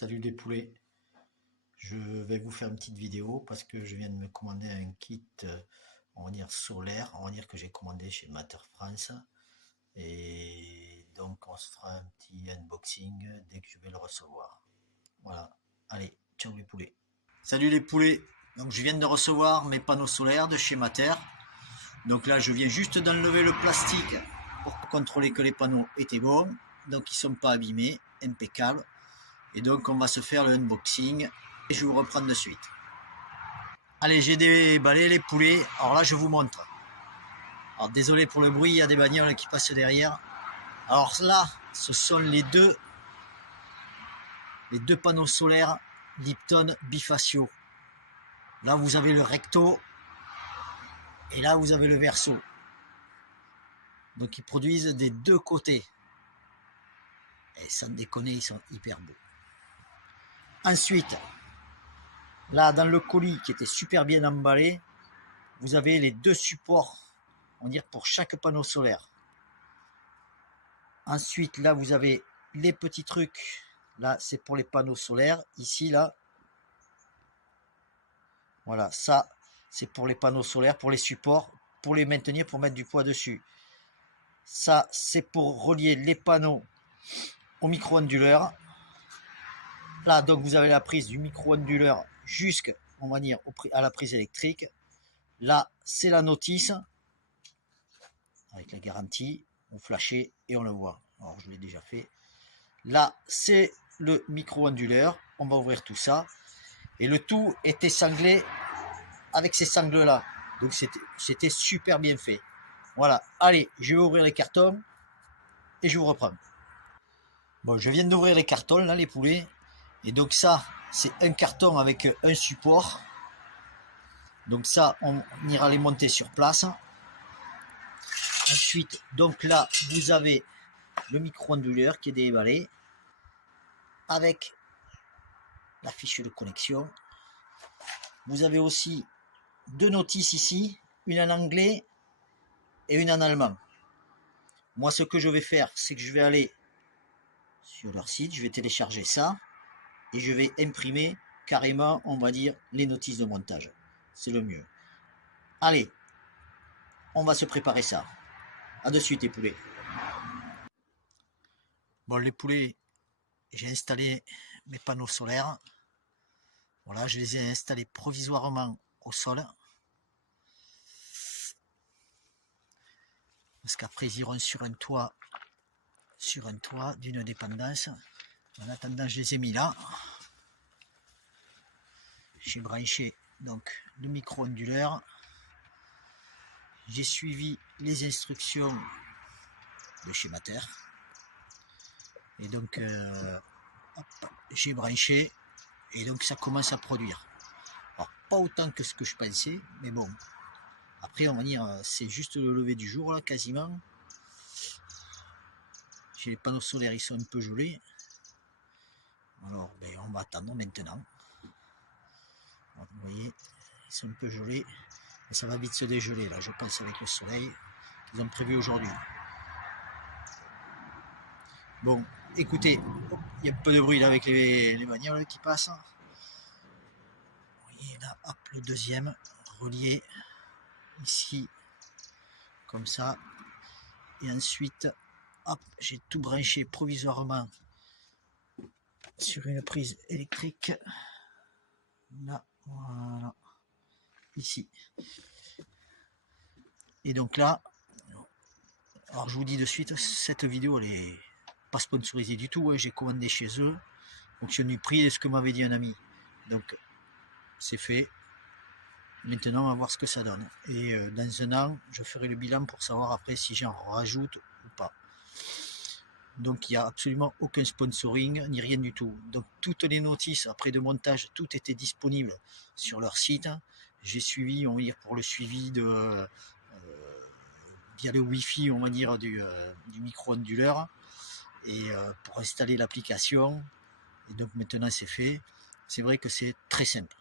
Salut les poulets, je vais vous faire une petite vidéo parce que je viens de me commander un kit, on va dire solaire, on va dire que j'ai commandé chez Mater France et donc on se fera un petit unboxing dès que je vais le recevoir. Voilà, allez, ciao les poulets. Salut les poulets, donc je viens de recevoir mes panneaux solaires de chez Mater. Donc là je viens juste d'enlever le plastique pour contrôler que les panneaux étaient bons, donc ils ne sont pas abîmés, impeccables. Et donc on va se faire le unboxing et je vous reprends de suite. Allez, j'ai déballé les poulets. Alors là je vous montre. Alors désolé pour le bruit, il y a des bagnoles qui passent derrière. Alors là, ce sont les deux panneaux solaires Lipton bifaciaux. Là vous avez le recto et là vous avez le verso. Donc ils produisent des deux côtés. Et sans déconner, ils sont hyper beaux. Ensuite, là dans le colis qui était super bien emballé, vous avez les deux supports, on va dire pour chaque panneau solaire. Ensuite, là vous avez les petits trucs, là c'est pour les panneaux solaires, ici là, voilà, ça c'est pour les panneaux solaires, pour les supports, pour les maintenir, pour mettre du poids dessus. Ça c'est pour relier les panneaux au micro-onduleur. Là donc vous avez la prise du micro-onduleur jusqu'à, on va dire, à la prise électrique. Là c'est la notice avec la garantie, on flashait et on le voit. Alors je l'ai déjà fait. Là c'est le micro-onduleur, on va ouvrir tout ça et le tout était sanglé avec ces sangles là, donc c'était super bien fait. Voilà, allez, je vais ouvrir les cartons et je vous reprends. Bon, je viens d'ouvrir les cartons là, les poulets, et donc ça c'est un carton avec un support, donc ça on ira les monter sur place. Ensuite, donc là vous avez le micro-onduleur qui est déballé avec la fiche de connexion. Vous avez aussi deux notices ici, une en anglais et une en allemand. Moi ce que je vais faire, c'est que je vais aller sur leur site, je vais télécharger ça et je vais imprimer carrément, on va dire, les notices de montage. C'est le mieux. Allez, on va se préparer ça. A de suite les poulets. Bon les poulets, j'ai installé mes panneaux solaires. Voilà, je les ai installés provisoirement au sol. Parce qu'après ils iront sur un toit d'une dépendance. En attendant, je les ai mis là. J'ai branché donc le micro-onduleur. J'ai suivi les instructions de chez Mater. Et donc j'ai branché et donc ça commence à produire. Alors pas autant que ce que je pensais, mais bon. Après on va dire c'est juste le lever du jour là quasiment. J'ai les panneaux solaires, ils sont un peu gelés. Alors ben, on va attendre maintenant. Vous voyez, ils sont un peu gelés. Mais ça va vite se dégeler là, je pense, avec le soleil qu'ils ont prévu aujourd'hui. Bon, écoutez, il y a un peu de bruit là avec les bagnoles qui passent. Vous voyez là, hop, le deuxième relié ici, comme ça. Et ensuite, hop, j'ai tout branché provisoirement sur une prise électrique. Là, voilà, ici. Et donc là, alors je vous dis de suite, cette vidéo elle est pas sponsorisée du tout, hein, j'ai commandé chez eux, donc je n'ai pris ce que m'avait dit un ami. Donc c'est fait. Maintenant on va voir ce que ça donne. Et dans un an, je ferai le bilan pour savoir après si j'en rajoute ou pas. Donc il n'y a absolument aucun sponsoring, ni rien du tout. Donc toutes les notices après de montage, tout était disponible sur leur site. J'ai suivi, on va dire, pour le suivi de via le Wi-Fi, on va dire, du micro-onduleur. Et pour installer l'application. Et donc maintenant c'est fait. C'est vrai que c'est très simple.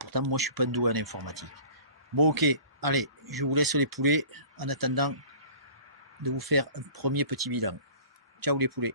Pourtant moi je suis pas doué en informatique. Bon ok, allez, je vous laisse les poulets en attendant de vous faire un premier petit bilan. Ciao les poulets.